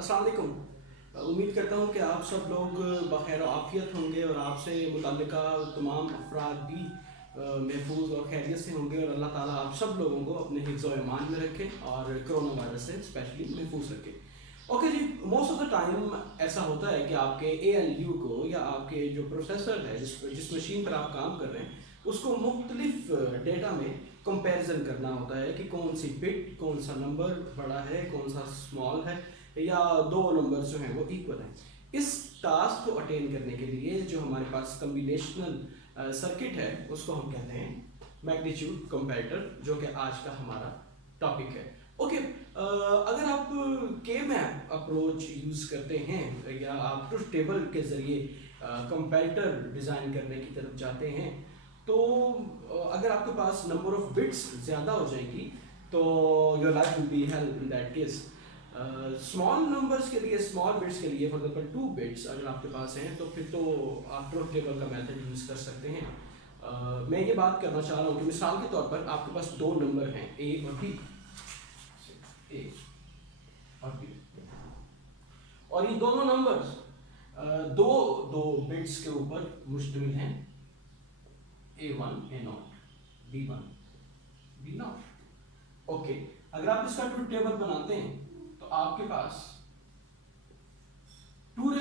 अस्सलाम वालेकुम। उम्मीद करता हूँ कि आप सब लोग बखैर आफियत होंगे और आपसे मुतल्लिका तमाम अफराद भी महफूज और खैरियत से होंगे और अल्लाह ताला आप सब लोगों को अपने हिफ्ज़ व ईमान में रखे और कोरोना वायरस से स्पेशली महफूज रखे। ओके जी, मोस्ट ऑफ द टाइम ऐसा होता है कि आपके ALU को या आपके जो प्रोसेसर है जिस मशीन पर आप काम कर रहे हैं उसको मुख्तलिफ डेटा में कंपैरिजन करना होता है कि कौन सी बिट, कौन सा नंबर बड़ा है, कौन सा स्मॉल है, या दो नंबर जो हैं वो इक्वल हैं। इस टास्क को अटेन करने के लिए जो हमारे पास कम्बिनेशनल सर्किट है उसको हम कहते हैं मैग्नीट्यूड कंपैरेटर, जो कि आज का हमारा टॉपिक है। ओके, अगर आप के मैप अप्रोच यूज़ करते हैं या आप ट्रुथ टेबल के ज़रिए कंपैरेटर डिज़ाइन करने की तरफ जाते हैं तो अगर आपके पास नंबर ऑफ बिट्स ज़्यादा हो जाएगी तो your life will be hello in that case. Small numbers के लिए, स्मॉल बिट्स के लिए, फॉर एग्जाम्पल 2 बिट्स अगर आपके पास हैं तो फिर तो आप ट्रुथ टेबल का मेथड यूज़ कर सकते हैं। मैं ये बात करना चाह रहा हूँ कि मिसाल के तौर पर आपके पास दो नंबर हैं A और B, A और B, और ये दोनों नंबर्स दो दो बिट्स के ऊपर मुश्तमिल हैं, A1 A0 B1 B0। Okay, अगर आप इसका ट्रुथ टेबल बनाते हैं तो आपके पास 2⁴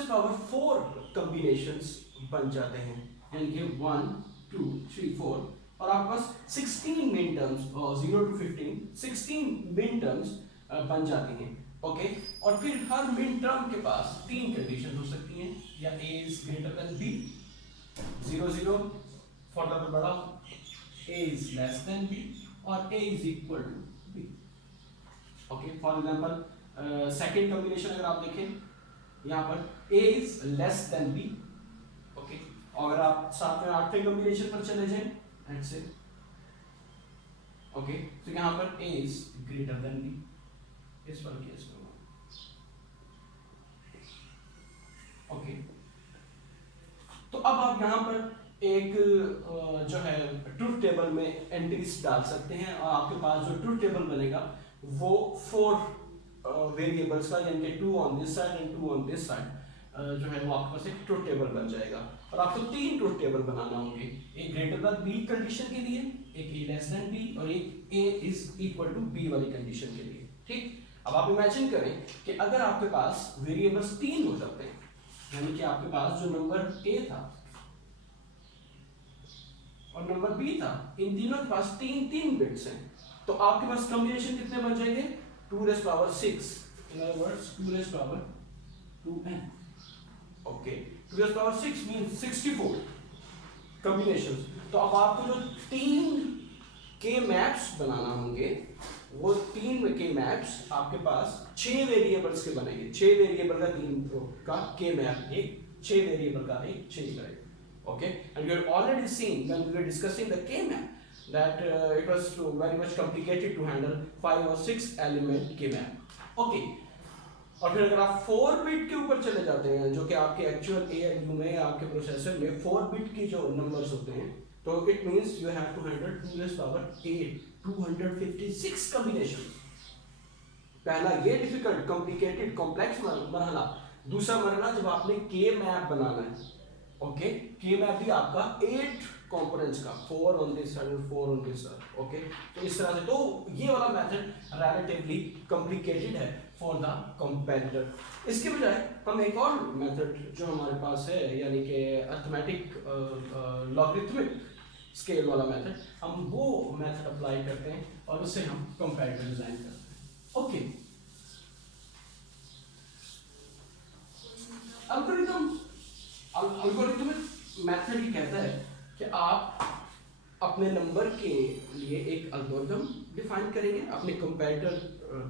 कॉम्बिनेशंस बन जाते हैं, यानी कि 1 2 3 4, और आपके पास 16 मिन टर्म्स, 0 to 15 16 मिन टर्म्स बन जाती हैं। ओके, और फिर हर मिन टर्म के पास तीन कंडीशन हो सकती हैं, या A is greater than B 0 0 for the बड़ा, A is less than B, और A is equal to B। Okay, for example second combination अगर आप देखें यहाँ पर A is less than B। Okay, और अगर आप साथ में आठवें कॉम्बिनेशन पर चले जाएं एंड से, ओके, तो यहाँ पर A is greater than B इस वाले केस में। ओके, तो अब आप यहाँ पर एक जो है ट्रुथ टेबल में एंट्रीज डाल सकते हैं और आपके पास जो ट्रुथ टेबल बनेगा वो 4 वेरिएबल्स का, यानी कि 2 on this side and 2 on this side जो है वो आपके पास एक ट्रुथ टेबल बन जाएगा। और आपको तीन ट्रुथ टेबल बनाना होंगे, एक ग्रेटर देन B कंडीशन के लिए, एक A लेस देन B, और एक A is equal to B वाली कंडीशन के लिए। ठीक, अब आप इमेजिन करें कि अगर आपके पास वेरिएबल्स तीन हो जाते हैं, यानी कि आपके पास जो नंबर A था और नंबर B था, इन तीनों के पास तीन तीन बिट्स हैं, तो आपके पास कॉम्बिनेशन कितने बन जाएंगे? 2⁻6, in other words 2⁻2n। Okay, 2⁻6 means 64 combinations. तो अब आपको जो तीन के मैप्स बनाना होंगे वो तीन के मैप्स आपके पास 6 वेरिएबल्स के बनेंगे। 6 वेरिएबल का तीन का के मैप एक, 6 वेरिएबल का एक 6 करेगा। Okay, and you have already seen when we were discussing the K-map that it was very much complicated to handle 5 or 6 element K-map. Okay, और फिर अगर आप 4 बिट के ऊपर चले जाते हैं, जो कि आपके एक्चुअल ALU में, आपके प्रोसेसर में 4 बिट की जो नंबर्स होते हैं, तो it means you have to handle 2⁸ 256 combination. पहला ये डिफिकल्ट, कॉम्प्लिकेटेड, कॉम्प्लेक्स मरहला। दूसरा मरहला जब आपने के मैप बनाना है, ओके, के मैप भी आपका 8 कंपोनेंट्स का, 4 ऑन दिस साइड और 4 ऑन दिस साइड। ओके, तो इस तरह से तो ये वाला मेथड रिलेटिवली कॉम्प्लिकेटेड है फॉर द कंपैरेटर। इसके बजाय हम एक और मेथड जो हमारे पास है, यानी कि अरिथमेटिक लॉगरिथमिक स्केल वाला मेथड, हम वो मेथड अप्लाई करते हैं और उससे हम कंपैरेटर डिजाइन करते हैं। ओके, अल्गोरिथमिक मेथड ही कहता है कि आप अपने नंबर के लिए एक एल्गोरिथम डिफाइन करेंगे, अपने कंपैरेटर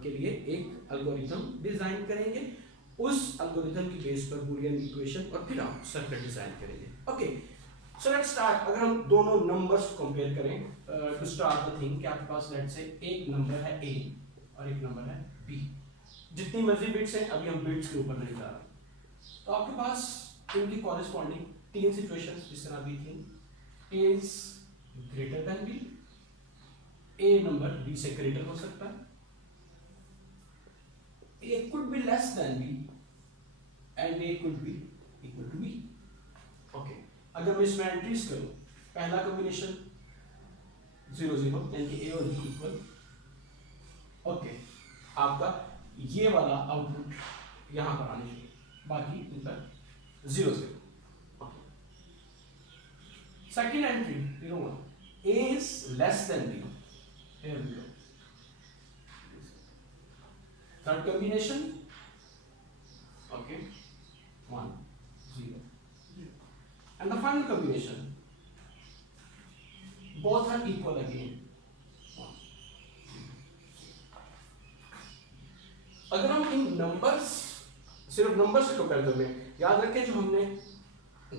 के लिए एक एल्गोरिथम डिजाइन करेंगे, उस एल्गोरिथम की बेस पर बूलियन इक्वेशन, और फिर आप सर्किट डिजाइन करेंगे। Okay, so let's start. अगर हम दोनों नंबर्स कंपेयर करें टू स्टार्ट द थिंग, कि आपके पास लेट्स से एक नंबर है A और एक नंबर है B। जितनी मर्जी बिट्स हैं, अभी हम बिट्स के ऊपर नहीं जा रहे, तो आपके पास इनकी कॉरेस्पॉन्डिंग तीन सिचुएशंस जिस तरह भी थी। A is greater than B, A number B से ग्रेटर हो सकता है, A could be less than B and A could be equal to B. Okay, अगर मैं इसमें एंट्रीज करूं, पहला कॉम्बिनेशन 0 0 यानी कि A और B इक्वल। ओके, आपका ये वाला आउटपुट यहां पर आने चाहिए, बाकी इनका 0 0। Second entry 0 1, A is less than B, here we go. Third combination, okay, 1 0 0, and the final combination, both are equal again, 1 0 0. अगर हम इन नंबर्स, सिर्फ नंबर से कंपेयर कर लें, याद रखें जो हमने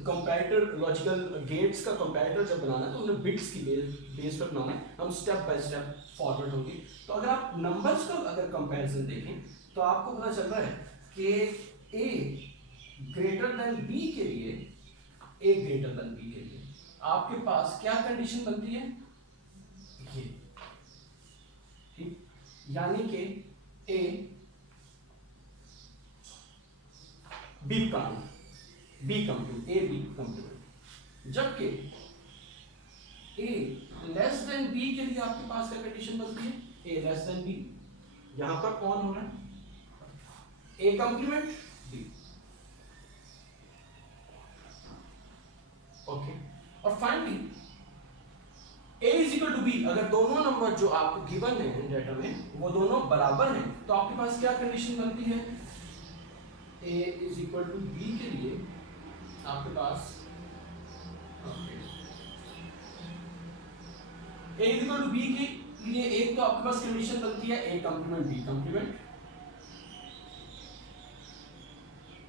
कंपैरेटर लॉजिकल गेट्स का कंपैरेटर जब बनाना है तो उन्हें बिट्स की बेस पर बनाना है, हम स्टेप बाय स्टेप फॉरवर्ड होंगे। तो अगर आप नंबर्स का अगर कंपैरिजन देखें तो आपको पता चल रहा है कि A ग्रेटर देन B के लिए, A ग्रेटर देन B के लिए आपके पास क्या कंडीशन बनती है, ये, ठीक, यानी कि A B कंप्लीमेंट, जबकि A लेस देन B के लिए आपके पास क्या कंडीशन बनती है, A लेस देन B, यहां पर कौन हो रहा है, A कंप्लीमेंट B। ओके, और finally A is equal to B, अगर दोनों नंबर जो आपको गिवन है डेटा में वो दोनों बराबर हैं तो आपके पास क्या कंडीशन बनती है, A is equal to B के लिए आपके पास A is equal to B के लिए एक तो आपके पास कंडीशन बनती है A कंप्लीमेंट B कंप्लीमेंट,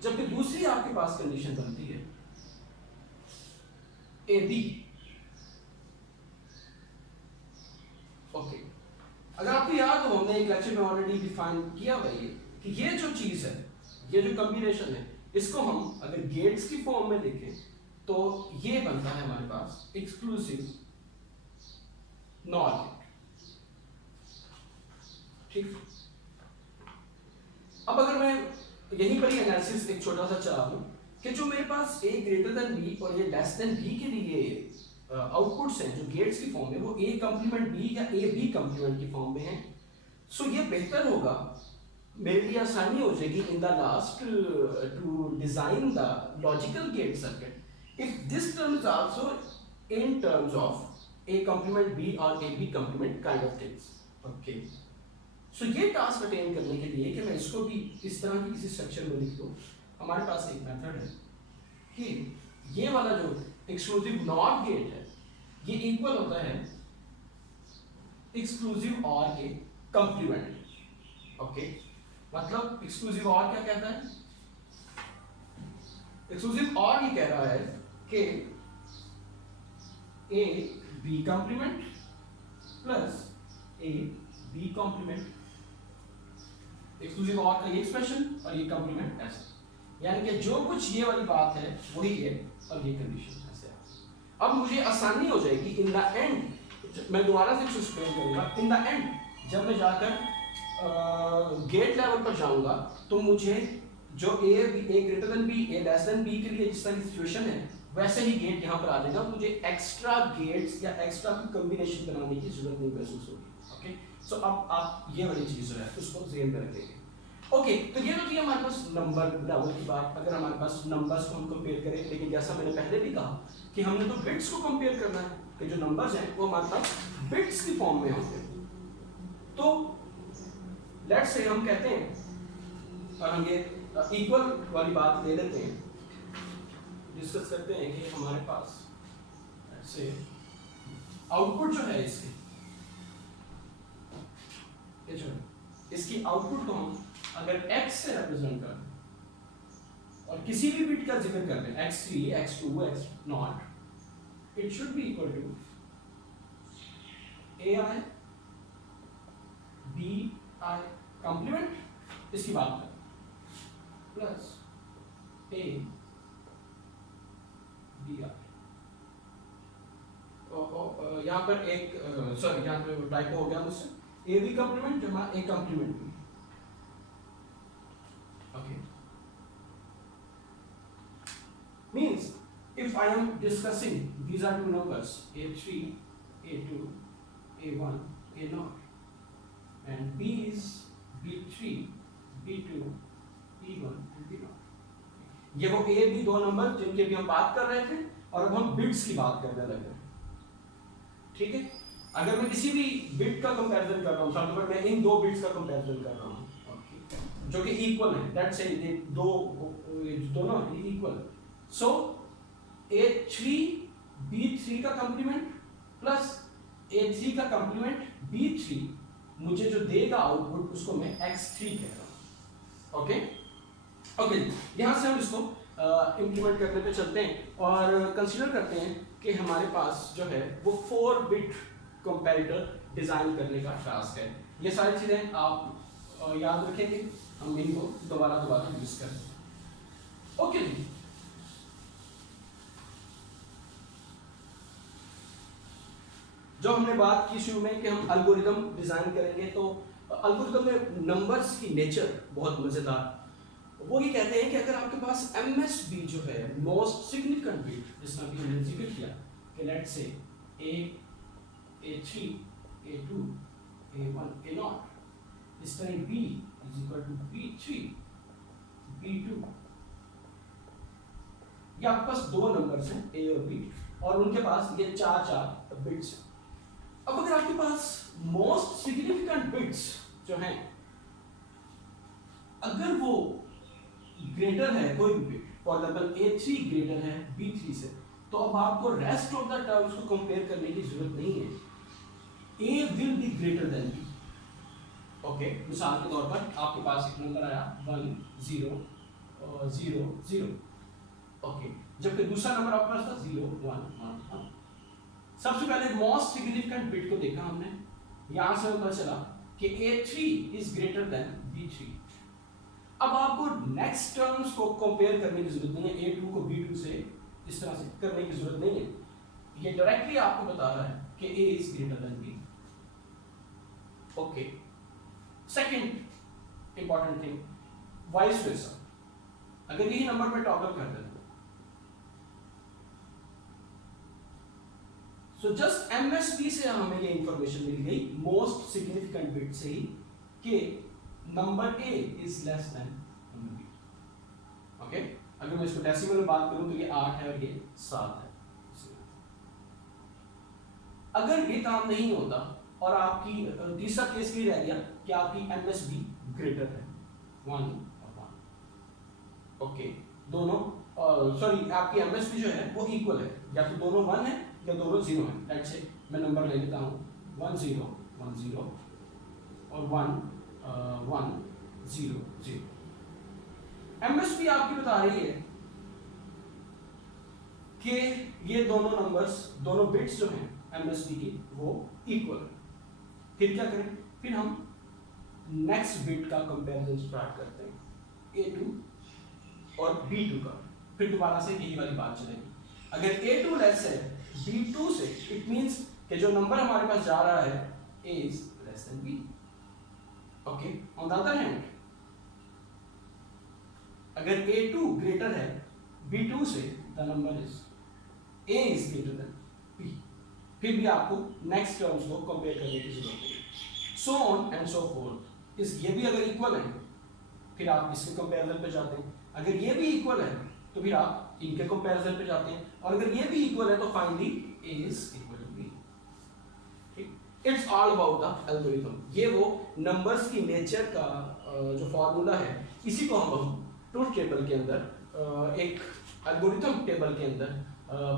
जबकि दूसरी आपके पास कंडीशन बनती है A B। ओके, अगर आपको याद हो हमने एक लेक्चर में ऑलरेडी डिफाइन किया हुआ है कि ये जो चीज है, ये जो कॉम्बिनेशन है, इसको हम अगर गेट्स की फॉर्म में लिखें तो ये बनता है हमारे पास एक्सक्लूसिव नॉर गेट, ठीक। अब अगर मैं यहीं पर ही एनालिसिस एक छोटा सा चला दूं कि जो मेरे पास A ग्रेटर देन B और ये लेस देन B के लिए आउटपुट्स हैं जो गेट्स की फॉर्म में, वो A कंप्लीमेंट B या A B कंप्लीमेंट की फॉर्म में हैं। सो ये बेहतर होगा, मेरे लिए आसानी हो जाएगी in the last to design the logical gate circuit if this term is also in terms of A complement B और A B complement kind of things. Okay, so ये टास्क अटेन करने के लिए कि मैं इसको भी इस तरह की किसी स्ट्रक्चर में लिख दूं, हमारे पास एक मेथड है कि ये वाला जो एक्सक्लूसिव नॉट गेट है ये इक्वल होता है एक्सक्लूसिव और के कंप्लीमेंट। ओके, मतलब एक्सक्लूसिव और क्या कहता है, एक्सक्लूसिव और ये कह रहा है कि A B complement plus A B complement, exclusive और का ये एक्सप्रेशन और ये कंप्लीमेंट ऐसे, यानी कि जो कुछ ये वाली बात है वही है और ये कंडीशन ऐसे। अब मुझे आसानी हो जाएगी इन द एंड, मैं दोबारा से एक्सप्लेन करूंगा, इन द एंड जब मैं जाकर गेट लेवल पर जाऊंगा तो मुझे जो A greater than B, A less than B के लिए जिस तरह की सिचुएशन है वैसे ही गेट यहाँ पर आ जाएगा, मुझे एक्स्ट्रा गेट्स या एक्स्ट्रा कॉम्बिनेशन बनाने की जरूरत नहीं महसूस होगी। ओके, सो अब आप ये वाली चीज जो है उसको ज़हन में रखेंगे। ओके, तो ये तो थी हमारे पास नंबर लेवल की बात। अगर हमारे पास नंबर्स को हम कंपेयर करें, लेकिन जैसा मैंने पहले भी कहा कि हमने तो बिट्स को कंपेयर करना है कि जो नंबर्स हैं वो हमारे पास बिट्स की फॉर्म में होते हैं। तो लेट्स से हम कहते हैं और हम ये इक्वल वाली बात ले लेते हैं, डिस्कस करते हैं कि हमारे पास से आउटपुट जो है इसकी आउटपुट को हम अगर x से रिप्रेजेंट करें और किसी भी बिट का जिक्र कर लें x3, x2, x0, it should be equal to ai bi complement, इसकी बात करें प्लस a bi। यहाँ पर एक सॉरी यहाँ पे टाइपो हो गया मुझसे, a b कंप्लीमेंट जमा a complement b। Means if I am discussing these are two numbers A3, A2, A1, A0 and B is B3, B2, B1 and B0. ये वो A B दो number जिनके भी हम बात कर रहे थे और अब हम बिट्स की बात करने लगे। ठीक है, अगर मैं किसी भी बिट का कंपैरिजन कर रहा हूँ, समझो मैं इन दो बिट्स का कंपैरिजन कर रहा हूँ जो कि इक्वल है, दैट्स से दो दोनों इक्वल, सो A3 B3 का कंप्लीमेंट प्लस A3 का कंप्लीमेंट B3 मुझे जो देगा आउटपुट उसको मैं X3 कह रहा हूँ। ओके ओके, यहाँ से हम इसको इम्प्लीमेंट करने पे चलते हैं और कंसीडर करते हैं कि हमारे पास जो है वो 4 बिट कंपैरेटर डिज़ाइन करने का टास्क है। ये सारी चीज़ें आप याद रखेंगे, हम इनको दोबारा यूज करें। ओके जी, जो हमने बात की शुरू में कि हम एल्गोरिदम डिजाइन करेंगे, तो एल्गोरिदम में नंबर्स की नेचर बहुत मजेदार, वो ये कहते हैं कि अगर आपके पास MSB जो है मोस्ट सिग्निफिकेंट बिट, जिसका भी हमने जिक्र किया कि let's say A, A3, A2, A1, A0, इस तरह B is equal to B3, B2, ये आपके पास दो नंबर्स हैं A और B और उनके पास ये चार बिट्स हैं। अब अगर आपके पास मोस्ट सिग्निफिकेंट बिट्स जो हैं अगर वो ग्रेटर है कोई भी bit, for example A3 greater है B3 से, तो अब आपको रेस्ट ऑफ द टर्म्स को कंपेयर करने की जरूरत नहीं है, A will be greater than B। Okay, मिसाल के तौर पर आपके पास एक नंबर आया 1 0 0 0, ओके, जबकि दूसरा नंबर आपके पास था 0 1 1 1। सबसे पहले मोस्ट सिग्निफिकेंट बिट को देखा हमने, यहां से पता चला कि A3 is greater then B3। अब आपको नेक्स्ट टर्म्स को कंपेयर करने की जरूरत नहीं है, A2 को B2 से इस तरह से करने की जरूरत नहीं है, ये डायरेक्टली आपको बता रहा है कि A is greater than B। Okay, second important thing, vice versa, अगर यही नंबर पे टॉगल कर दें, सो जस्ट MSB से हमें ये इंफॉर्मेशन मिल गई मोस्ट सिग्निफिकेंट बिट से ही कि number A is less then number B। Okay, अगर मैं इसको डेसिमल में बात करूं तो ये 8 है और ये 7 है। अगर ये काम नहीं होता और आपकी तीसरा केस भी रह गया कि आपकी MSB ग्रेटर है 1 और 1, ओके, दोनों सॉरी आपकी MSB जो है वो इक्वल है, या तो दोनों 1 है या दोनों 0 है। लेट्स से मैं नंबर ले लेता हूँ 1 0 1 0 और 1 1 0 0। MSB आपकी बता रही है कि ये दोनों नंबर्स, दोनों बिट्स जो हैं MSB की वो इक्वल है। फिर क्या करें, फिर हम नेक्स्ट बिट का कंपैरिजन स्टार्ट करते हैं A2 और B2 का, फिर दोबारा से यही वाली बात चलेगी। अगर A2 लेस है B2 से, इट मींस कि जो नंबर हमारे पास जा रहा है A is less than B। Okay, on the other hand अगर A2 ग्रेटर है B2 से, the number is A is greater than B, फिर भी आपको नेक्स्ट टर्म्स को कंपेयर करने की जरूरत है, so on and so fourth. ये भी अगर इक्वल है फिर आप इसके कंपैरिजन पे जाते हैं, अगर ये भी इक्वल है तो फिर आप इनके कंपैरिजन पे जाते हैं, और अगर ये भी इक्वल है तो finally A is equal to B। It's all about the algorithm. ये वो नंबर्स की नेचर का जो फॉर्मूला है, इसी को हम ट्रूथ टेबल के अंदर एक एल्गोरिथम टेबल के अंदर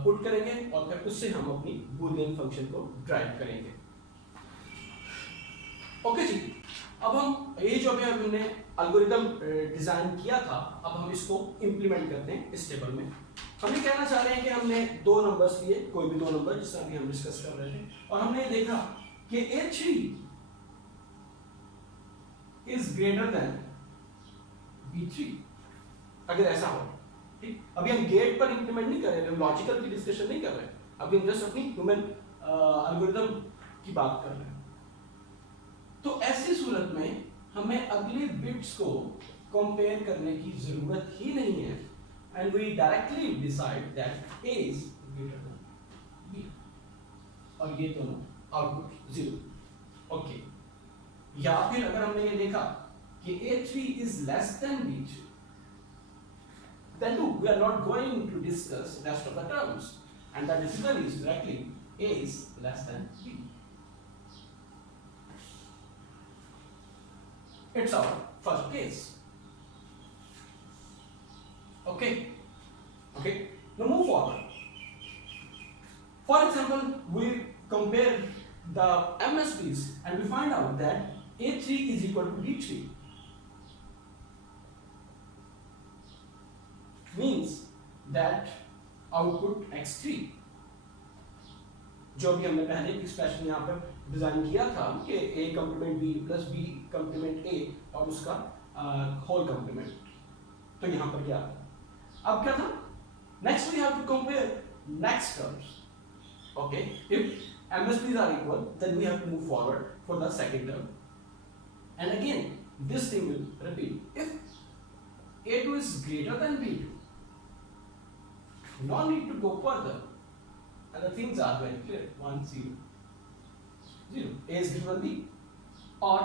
पुट करेंगे और फिर उससे हम अपनी बूलियन फंक्शन को ड्राइव करेंगे। ओके जी, अब हम ये जो अभी हमने एल्गोरिथम डिजाइन किया था, अब हम इसको इंप्लीमेंट करते हैं इस टेबल में। हम ये कहना चाह रहे हैं कि हमने दो नंबर्स लिए, कोई भी दो नंबर जिस तरह हम डिस्कस कर रहे थे, और हमने देखा कि A3 is greater then B3। अगर ऐसा हो, ठीक, अभी हम गेट पर इंप्लीमेंट नहीं कर रहे, हम लॉजिकल की डिस्कशन नहीं कर रहे, अभी हम जस्ट अपनी ह्यूमन एल्गोरिथम की बात कर रहे हैं। तो ऐसी सूरत में हमें अगले बिट्स को कंपेयर करने की जरूरत ही नहीं है, and we directly decide that A is greater than B, और ये दोनों आउटपुट 0. ओके, या फिर अगर हमने ये देखा कि A3 is less than B3, then we are not going to discuss rest of the terms, and the decision is directly A is less than B. It's our first case. Okay, now move forward. For example, we compare the MSBs and we find out that A3 is equal to B3. Means that output X3, जो भी हमने पहले expression यहाँ पर design किया था कि A complement B plus B complement A और उसका होल कंप्लीमेंट, तो यहाँ पर क्या था? अब क्या था? Next we have to compare next terms. Okay, if MSBs are equal, then we have to move forward for the second term, and again this thing will repeat. If A2 is greater than B2, no need to go further, and the things are very clear. 1 0 0. A is greater than B, or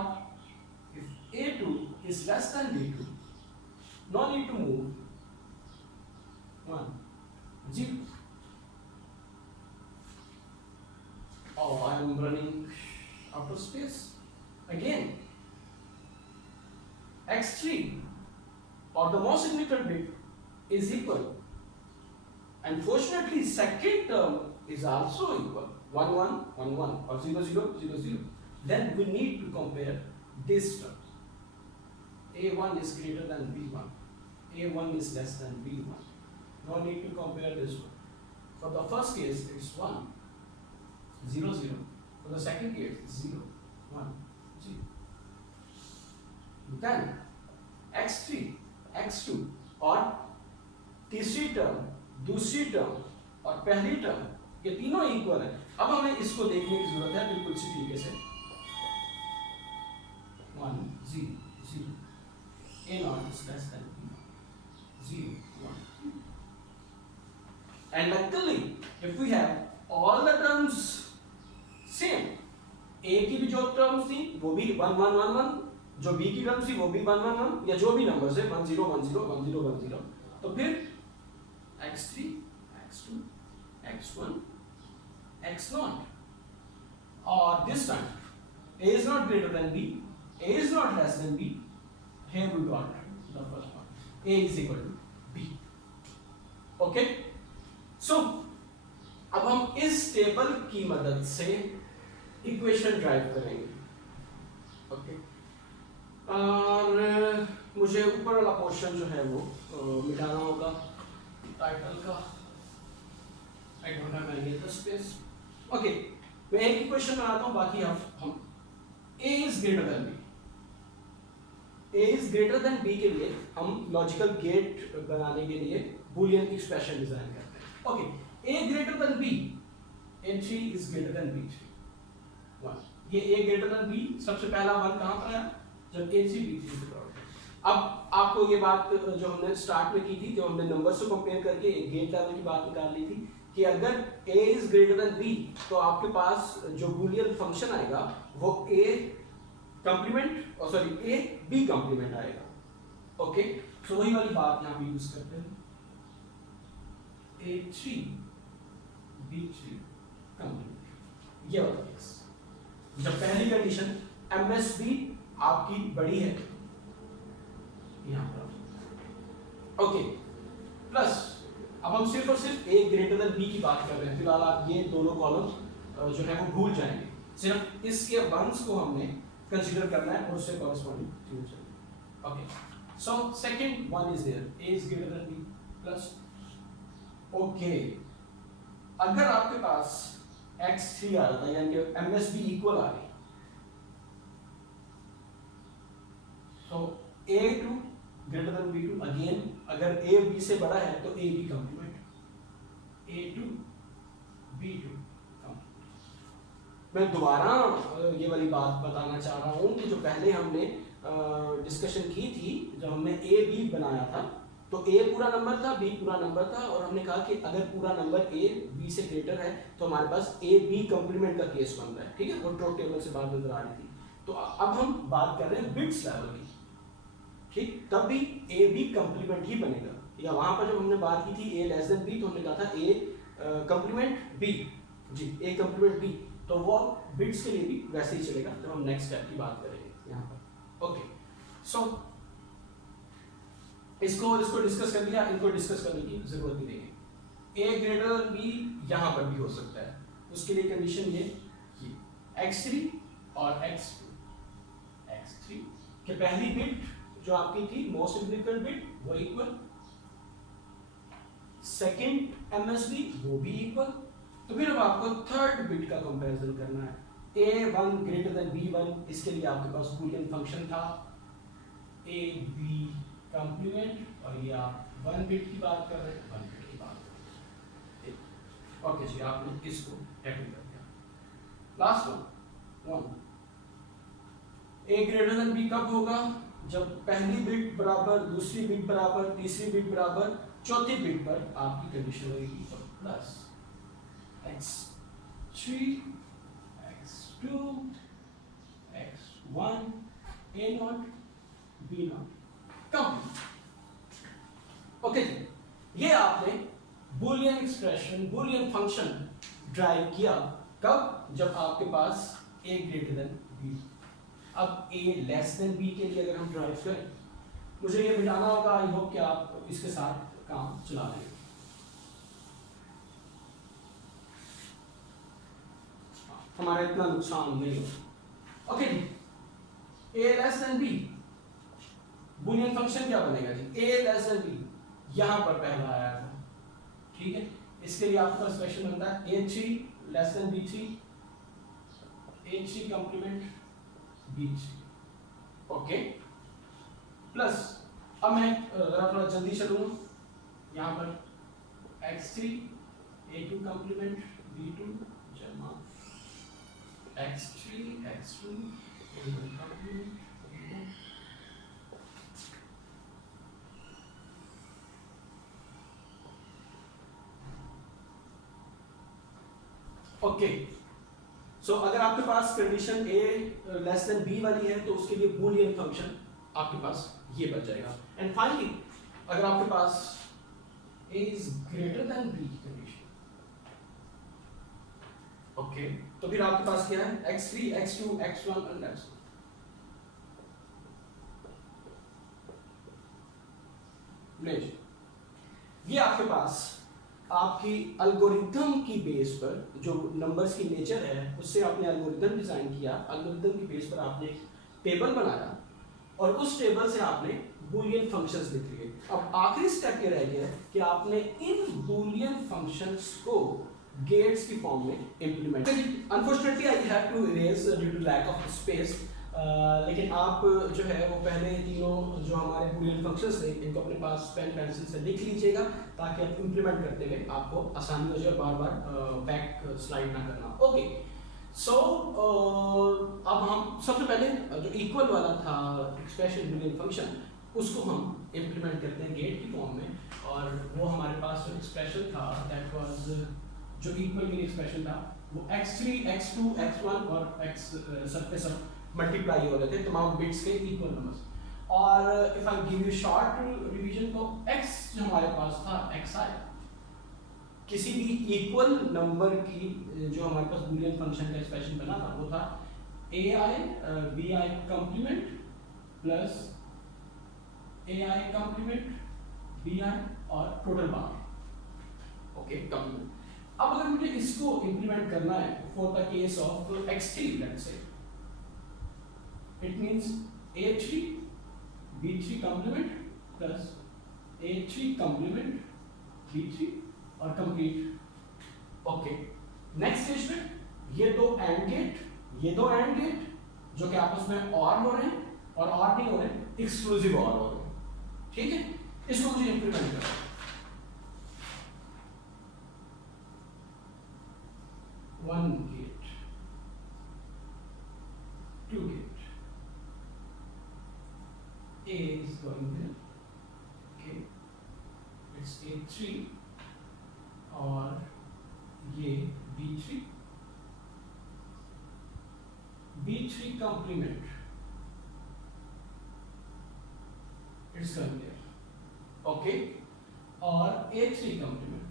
if A2 is less than B2, no need to move. 1 0. Oh, I am running out of space again. X3 or the most significant bit is equal. Unfortunately, second term is also equal. 1 1 1 1 or 0 0 0 0. Then we need to compare this term. A1 is greater than B1. A1 is less than B1. No need to compare this one. For the first case, it's 1 0 0. For the second case, 0 1 0. Then X3, X2 और तीसरी term, दूसरी term और पहली term, ये तीनों equal है. अब हमें इसको देखने की जरूरत है बिल्कुल इसी तरीके से. 1 0 0. A0 is less than B0 0 1. And luckily, if we have all the terms same, A की भी जो टर्म्स थी वो भी 1 1 1 1, जो B की टर्म्स थी वो भी 1 1 1, या जो भी नंबर्स है 1 0 1 0 1 0 1 0, तो फिर X3 X2 X1 X0, or this time A is not greater than B, A is not less than B. Here we got the first one, A is equal to B. Okay, so अब हम इस table की मदद से equation drive करेंगे. Okay, और मुझे ऊपर वाला पोर्शन जो है वो मिटाना होगा टाइटल का. I don't have any other space. Okay, मैं एक इक्वेशन बनाता हूँ, बाकी हम A is greater than B. A is greater than B के लिए हम लॉजिकल गेट बनाने के लिए बूलियन एक्सप्रेशन डिजाइन करते हैं. Okay, A greater than B, A3 is greater than B3. 1. ये A greater than B, सबसे पहला 1 कहाँ पर आया? जब A3 B3 से बराबर. अब आपको ये बात जो हमने स्टार्ट में की थी, जो हमने नंबर्स को कंपेयर करके गेट लेवल की बात निकाल ली थी कि अगर A is greater than B, तो आपके पास जो बूलियन फंक्शन आएगा वो A कंप्लीमेंट और सॉरी A B कंप्लीमेंट आएगा. ओके, तो वही वाली बात यहाँ पे यूज करते हैं. A3 B3 कंप्लीमेंट, ये वाला केस. जब पहली कंडीशन MSB आपकी बड़ी है यहाँ पर. ओके, प्लस अब हम सिर्फ और सिर्फ A ग्रेटर देन B की बात कर रहे हैं. फिलहाल आप ये दोनों कॉलम्स जो है वो भूल जाएंगे. सिर्फ इसके वंस को हमने कंसीडर करना है और उससे corresponding future. Okay, so second one is there, A is greater than B plus. Okay, अगर आपके पास X3 आ रहा था यानी कि MSB इक्वल आ रही, तो A2 greater than B2. Again अगर A B से बड़ा है तो A B complement, A2 B2 complement. मैं दोबारा ये वाली बात बताना चाह रहा हूँ कि जो पहले हमने डिस्कशन की थी, जब हमने A B बनाया था, तो ए पूरा नंबर था, बी पूरा नंबर था, और हमने कहा कि अगर पूरा नंबर ए बी से ग्रेटर है तो हमारे पास ए बी कंप्लीमेंट का केस बन रहा है, ठीक है, और ट्रुथ टेबल से बात नजर आ रही थी। तो अब हम बात कर रहे हैं बिट्स लेवल की, ठीक, तब भी ए बी कंप्लीमेंट ही बनेगा। या वहां पर जब हमने बात की थी ए लेस देन बी, तो हमने कहा था ए कंप्लीमेंट बी, जी, ए कंप्लीमेंट बी, तो वो बिट्स के लिए भी वैसे ही चलेगा जब हम नेक्स्ट स्टेप की बात करेंगे यहाँ पर। ओके, सो इसको डिस्कस कर लिया, इनको डिस्कस करने की जरूरत नहीं है। ए ग्रेटर देन बी यहाँ पर भी हो सकता है, उसके लिए कंडीशन ये x3 और x3 के पहली बिट जो आपकी थी मोस्ट सिग्निफिकेंट बिट वो इक्वल, सेकंड एमएसबी वो भी इक्वल। तो फिर अब आपको थर्ड बिट का कंपैरिजन करना है, a1 ग्रेटर देन b1, इसके लिए आपके पास बूलियन फंक्शन था a b कंप्लीमेंट, और ये आप 1 बिट की बात कर रहे हैं, 1 बिट की बात कर रहे हैं। ओके जी, आपने इसको टैकल कर दिया। Last one, a greater than b कब होगा? जब पहली बिट बराबर, दूसरी बिट बराबर, तीसरी बिट बराबर, चौथी बिट पर आपकी कंडीशन होगी plus x3 x2 x1 a0 b0 complete. Okay जी, ये आपने Boolean expression, Boolean function drive किया कब? जब आपके पास a ग्रेटर देन b। अब a लेस देन b के लिए अगर हम ड्राइव करें, मुझे ये मिटाना होगा, आई होप कि आप इसके साथ काम चला लेंगे। हमारा इतना नुकसान नहीं हो। ओके जी, a less than b, Boolean function क्या बनेगा जी? a लेस देन b, यहां पर पहला आया था, ठीक है, इसके लिए आपके पास क्वेश्चन बनता है a3 less than b3, a3 complement b3, okay, plus अब मैं जरा थोड़ा जल्दी चलूंगा, यहाँ पर x3 a2 कंप्लीमेंट b2 जमा x3 x2 a1 complement b1। Okay, so अगर आपके पास condition a less than b वाली है तो उसके लिए बूलियन फंक्शन आपके पास ये बच जाएगा। एंड फाइनली अगर आपके पास a is greater than b की कंडीशन, ओके, तो फिर आपके पास क्या है? x3 x2 x1 and x2। ये आपके पास आपकी एल्गोरिथम की बेस पर, जो नंबर्स की नेचर है उससे आपने एल्गोरिथम डिजाइन किया, एल्गोरिथम की बेस पर आपने एक टेबल बनाया और उस टेबल से आपने बूलियन फंक्शंस लिख लिए। अब आखिरी स्टेप ये रह गया है कि आपने इन बूलियन फंक्शंस को गेट्स की फॉर्म में implement. Unfortunately I have to erase due to lack of space, लेकिन आप जो है वो पहले तीनों जो हमारे बूलियन फंक्शंस थे इनको अपने पास पेन पेंसिल से लिख लीजिएगा ताकि आप इंप्लीमेंट करते हुए आपको आसानी हो जाए, बार बार बैक स्लाइड ना करना। ओके, सो अब हम सबसे पहले जो इक्वल वाला था एक्सप्रेशन बूलियन फंक्शन, उसको हम इंप्लीमेंट करते हैं गेट की फॉर्म में, और वो हमारे पास जो एक्सप्रेशन था दैट वाज, जो इक्वल के लिए एक्सप्रेशन था वो x3 x2 x1 और x सब पे सब मल्टीप्लाई हो रहे थे, तमाम बिट्स के इक्वल नंबर्स। और if I give you short revision, तो x जो हमारे पास था xi, किसी भी इक्वल नंबर की जो हमारे पास बूलियन फंक्शन का एक्सप्रेशन बना था वो था ai bi complement plus ai complement bi और टोटल बार, ओके, कंप्लीमेंट। अब अगर मुझे इसको इंप्लीमेंट करना है for the case of x3, let's say it means a3 b3 complement plus a3 complement b3 और कंप्लीट। ओके, नेक्स्ट स्टेज में ये दो एंड गेट जो कि आपस में और हो रहे हैं और नहीं हो रहे, एक्सक्लूसिव और हो रहे हैं, ठीक है, इसको मुझे इंप्लीमेंट करना है। One gate, two gate, A is going there, okay, it's A3 और ये B3 complement it's coming there, okay, और A3 complement,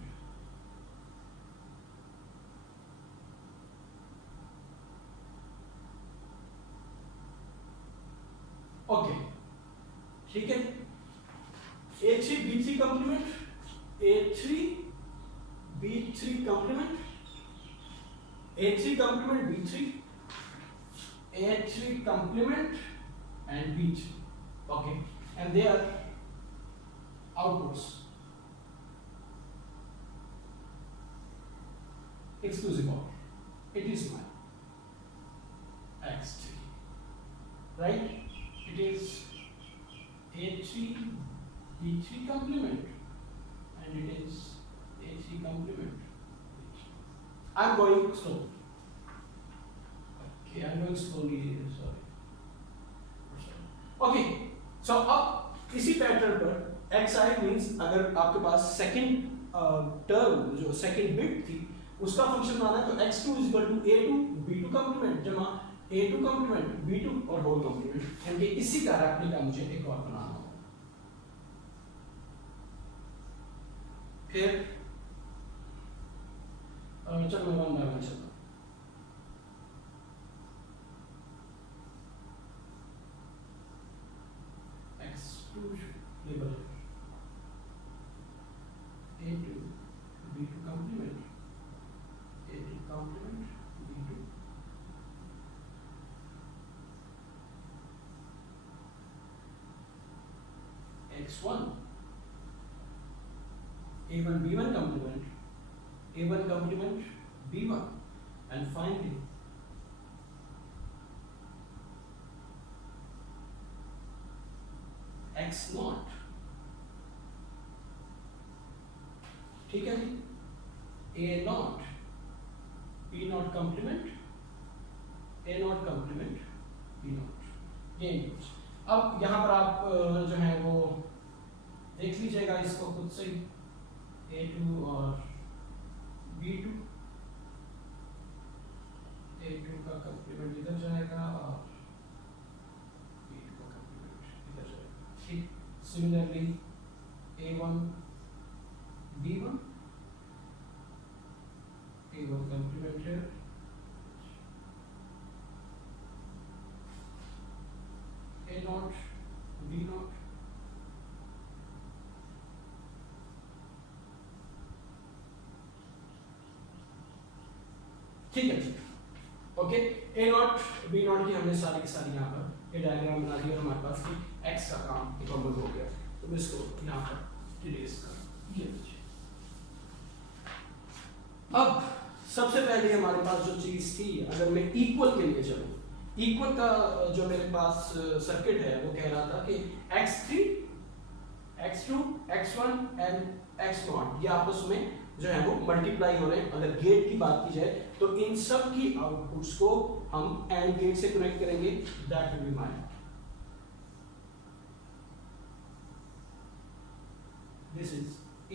ओके, ठीक है। A3 B3 complement, A3 B3 complement, A3 complement B3, A3 complement and B3, okay, and they are outputs, exclusive of, it is my X3, right? It is A3 B3 complement and it is A3 complement. I'm going slow. Okay, I'm going slowly here, sorry. Okay, so अब इसी pattern पर xi means अगर आपके पास second term जो second bit थी उसका function बनाना है तो x2 is equal to a2 b2 complement जमा a2 complement b2 और होल complement, यानी कि इसी का रेप्लिका मुझे एक और बनाना होगा। फिर चलो मैं वन बाय वन चलता हूं। x2 label a2 b2 complement, a2 complement b2, x1 a1 b1 complement, a1 complement b1, and finally x naught, ठीक है जी, a naught b naught complement, a naught complement b naught, ये inputs. अब यहाँ पर आप जो है वो देख लीजिएगा इसको खुद से ही, a2 और b2, a2 का कंप्लीमेंट इधर जाएगा और b2 का कंप्लीमेंट इधर जाएगा, ठीक। Similarly a1 b1, a1 complement है, a naught b naught, ठीक है, okay. A not be not की हमने सारी की सारी यहाँ पर ये डायग्राम बना दिया, हमारे पास की एक्स का काम मुकम्मल हो गया, तो मैं इसको यहाँ पर इरेज कर, ये लीजिए। अब सबसे पहले हमारे पास जो चीज थी, अगर मैं इक्वल के लिए चलूँ, इक्वल का जो मेरे पास सर्किट है वो कह रहा था कि x3 x2 x1 and x0 ये आपस में जो है वो मल्टीप्लाई हो रहे हैं। अगर गेट की बात की जाए तो इन सब की आउटपुट्स को हम एंड गेट से कनेक्ट करेंगे, that will be my this is A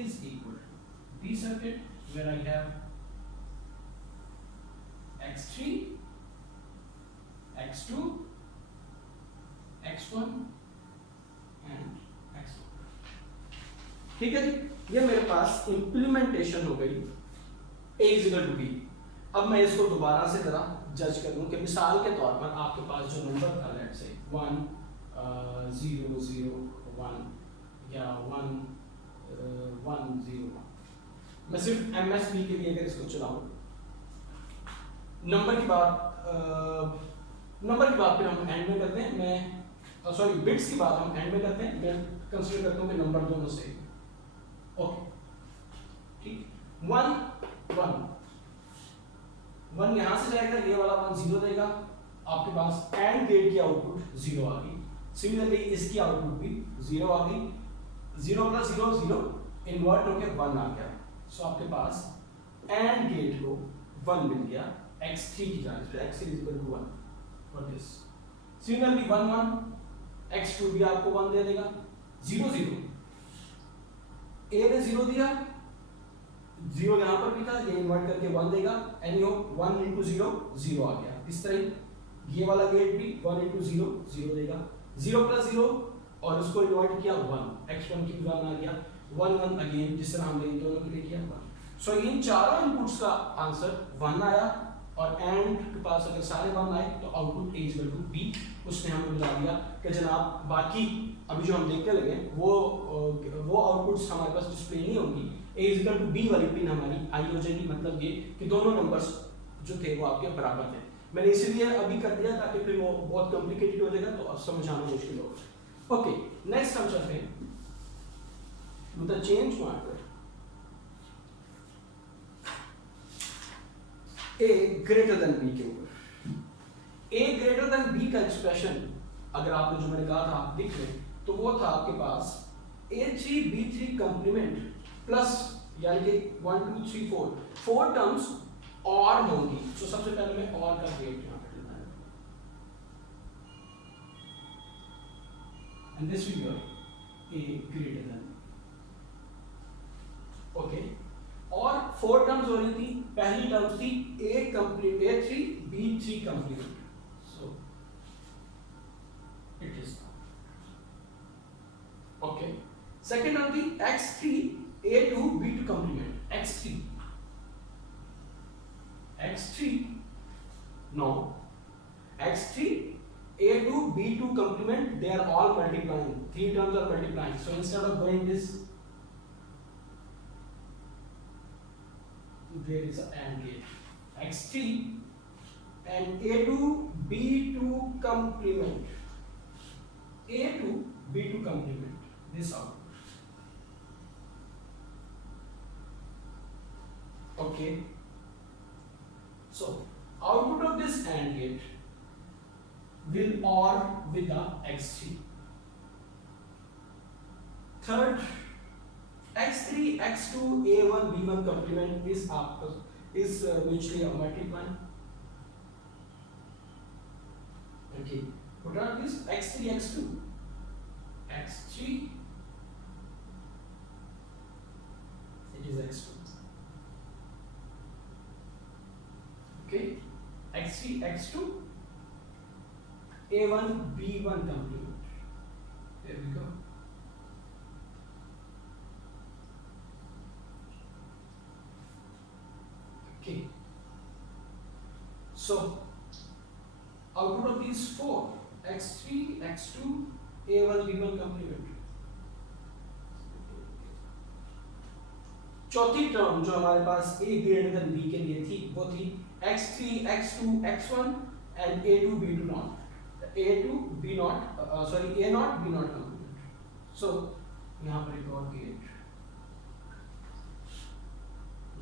is equal to B circuit where I have x3 x2 x1 and x1, ठीक है जी। ये मेरे पास इंप्लीमेंटेशन हो गई A is equal to B। अब मैं इसको दोबारा से जरा जज कर लूं कि मिसाल के तौर पर आपके पास जो नंबर था, लेट्स से 1 0 0 1 या 1 1 0, मैं सिर्फ MSB के लिए अगर इसको चलाऊं, नंबर की बात फिर हम एंड में करते हैं, मैं सॉरी बिट्स की बात हम एंड में करते हैं, मैं कंसीडर करता हूं कि नंबर दोनों से ओके, ठीक। 1 1 1 यहां से जाएगा, ये वाला 1 0 देगा, आपके पास एंड गेट की आउटपुट 0 आ गई। सिमिलरली इसकी आउटपुट भी 0 आ गई, 0 प्लस 0 0 इन्वर्ट होकर 1 आ गया, सो आपके पास एंड गेट को 1 मिल गया x3 की जगह पे, x3 is equal to 1 for this। Similarly 1 1 x2 भी आपको 1 दे देगा, 0 0 ए ने 0 दिया, 0 यहाँ पर भी था, ये इन्वर्ट करके 1 देगा, एनी हो 1 इंटू 0 0 आ गया। इस तरह ये वाला गेट भी 1 इंटू 0 0 देगा, 0 प्लस 0 और उसको इन्वर्ट किया 1, x1 की 1 आ गया, 1 1 अगेन, जिस तरह हमने इन दोनों के लिए किया 1। सो इन चारों इनपुट्स का आंसर 1 आया, और एंड के पास अगर सारे 1 आए तो output A equal to B. उसने हमें बता दिया कि जनाब बाकी अभी जो हम देखने लगे वो आउटपुट्स हमारे पास डिस्प्ले नहीं होंगी, ए इक्वल टू बी वाली पिन हमारी आई हो जाएगी, मतलब ये कि दोनों नंबर्स जो थे वो आपके बराबर थे। मैंने इसीलिए अभी कर दिया ताकि फिर वो बहुत कॉम्प्लिकेटेड हो जाएगा तो अब समझाना मुश्किल होगा। ओके, नेक्स्ट हम चलते हैं with the change marker a greater than b के ऊपर। a greater than b का एक्सप्रेशन अगर आपने जो मैंने कहा था आप लिख लें तो वो था आपके पास a3 b3 कंप्लीमेंट प्लस, यानी कि 1 2 3 4 टर्म्स और होंगी। तो सबसे पहले मैं और का गेट यहां पर लेता हूं, and this will be a greater than, okay. और 4 टर्म्स हो रही थी, पहली टर्म थी a3 b3 complement, so it is okay. Second term थी x3 a2 b2 complement, x3 no, x3 a2 b2 complement, they are all multiplying, 3 terms are multiplying, so instead of going this there is an AND gate, x3 and a2 b2 complement, a2 b2 complement, this output, okay। So output of this AND gate will OR with the x3. Third, x3 x2 a1 b1 complement is mutually multiplying, okay। What are these? x3 x2 it is x2, okay, x3 x2 a1 b1 complement, there we go, okay। So output of these 4 x3 x2 a1 b1 complement, चौथी term जो हमारे पास a greater than b के लिए थी वो थी x3 x2 x1 and a2 b2 not, a2 b not sorry a not b not complement। so यहाँ पर एक और गेट,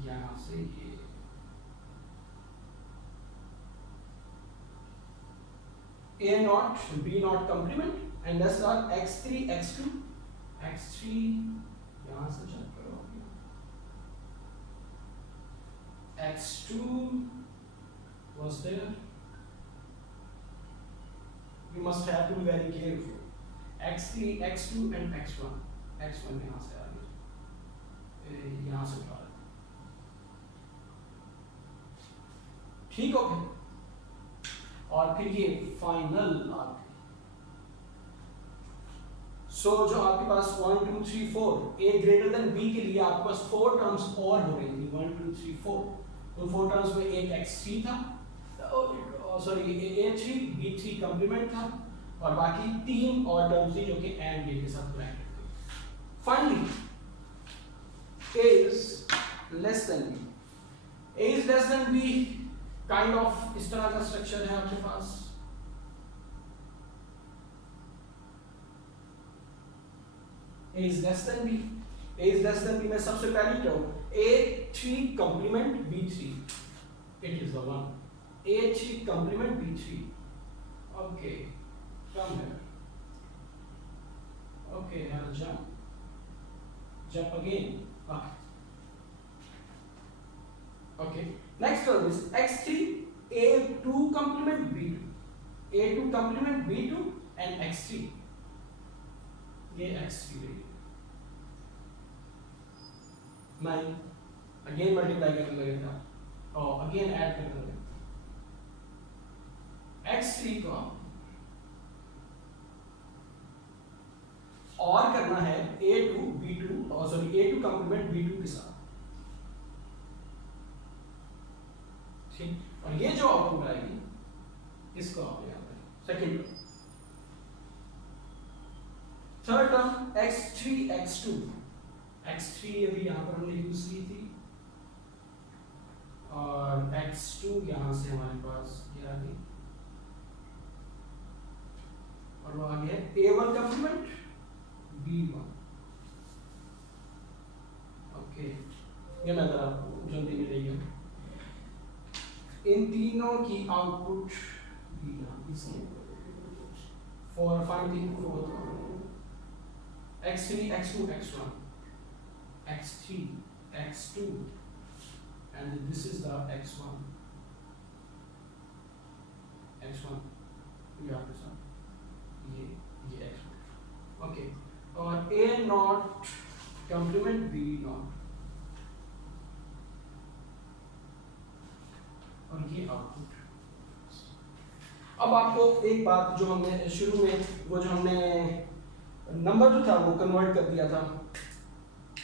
यहाँ से ये a not b not complement, and that's our x3 x2 x3 यहाँ से check करो, x2 was there, you must have to be very careful, x3 x2 and x1 यहाँ से आ गया, यहाँ से उठा रहे, ठीक हो गया। और फिर ये फाइनल आगे, सो जो आपके पास 1 2 3 4 a ग्रेटर देन b के लिए आपके पास 4 टर्म्स और हो रही थी, 1 2 3 4, उन 4 टर्म्स में एक x3 था, सॉरी a3 b3 कंप्लीमेंट था, और बाकी 3 और टर्म्स थी जो कि एंड गेट के साथ ब्रैकेट थी। Finally a is less than b, a is less than b kind of इस तरह का स्ट्रक्चर है आपके पास, a is less than b, a is less than b में सबसे पहली term a3 complement b3, it is the one, a3 complement b3, okay, come here, okay, now jump again, okay, next term is x3 a2 complement b2, a2 complement b2 and x3, ये x3 रही, 9 again multiply करने लगेगा और again add करने लगेगा x3 को और करना है a2 b2 और सॉरी a2 कॉम्प्लीमेंट b2 के साथ, ठीक। और ये जो आउटपुट आएगी इसको आप यहां पर second third term x3 x2 अभी यहां पर हमने यूज की थी और x2 यहां से हमारे पास ये आ गई और वो आ गया a1 कॉम्प्लीमेंट b1। ओके, ये मेथड आपको जल्दी मिलेगी। इन तीनों की output for finding x3 x2 x1 x3 x2 and this is the x1 यहाँ पे साथ ये x1। ओके, और a not complement b not और ये आउटपुट। अब आपको एक बात जो हमने शुरू में वो जो हमने नंबर जो था वो कन्वर्ट कर दिया था,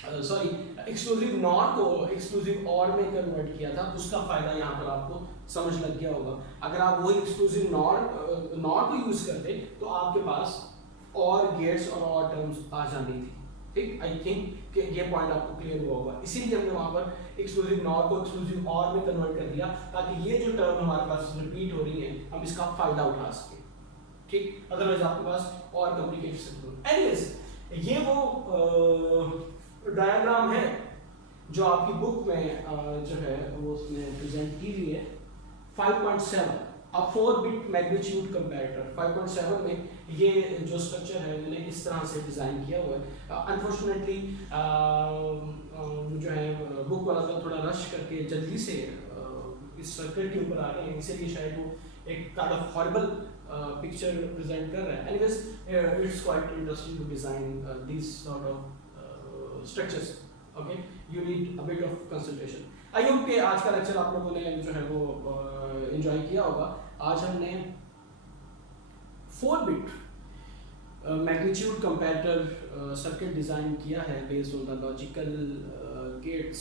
सॉरी एक्सक्लूसिव नॉट को एक्सक्लूसिव और में कन्वर्ट किया था, उसका फायदा यहाँ पर आपको समझ लग गया होगा। अगर आप वही एक्सक्लूसिव नॉट को यूज करते तो आपके पास और गेट्स और टर्म्स आ जानी थी, ठीक। आई थिंक कि ये पॉइंट आपको क्लियर हुआ होगा, इसीलिए हमने वहां पर एक्सक्लूसिव नॉट को एक्सक्लूसिव और में कन्वर्ट कर दिया ताकि ये जो टर्म हमारे पास रिपीट हो रही है हम इसका फायदा उठा सके, ठीक। अदरवाइज आपके पास और कॉम्प्लिकेशन। एनीवेज, ये वो डायग्राम है जो आपकी बुक में जो है वो उसमें प्रेजेंट की हुई है। 5.7 अब 4 बिट मैग्नीट्यूड कंपैरेटर 5.7 में ये जो स्ट्रक्चर है मैंने इस तरह से डिज़ाइन किया हुआ है। अनफॉर्चुनेटली जो है बुक वाला था थोड़ा रश करके जल्दी से इस सर्कल के ऊपर आ रहे हैं, इसीलिए शायद वो एक kind of horrible picture present कर रहा है। Anyways, it's quite interesting to design this sort of structures, okay, you need a bit of concentration। I hope कि आज का लेक्चर आप लोगों ने जो है वो एंजॉय किया होगा। आज हमने 4 bit magnitude comparator circuit design किया है based on the logical gates,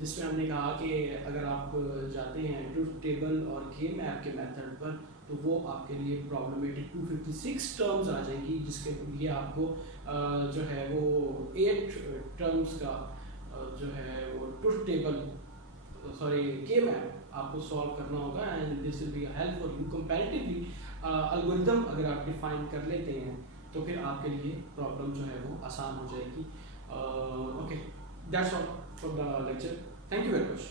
जिसमें हमने कहा कि अगर आप जाते हैं ट्रुथ टेबल और के मैप के मेथड पर तो वो आपके लिए प्रॉब्लमेटिक 256 टर्म्स आ जाएंगी, जिसके लिए आपको जो है वो 8 टर्म्स का जो है वो ट्रुथ टेबल सॉरी के मैप आपको सॉल्व करना होगा and this will be help for you comparatively. Algorithm अगर आप डिफाइन कर लेते हैं तो फिर आपके लिए प्रॉब्लम जो है वो आसान हो जाएगी। Okay, that's all for the lecture. Thank you very much.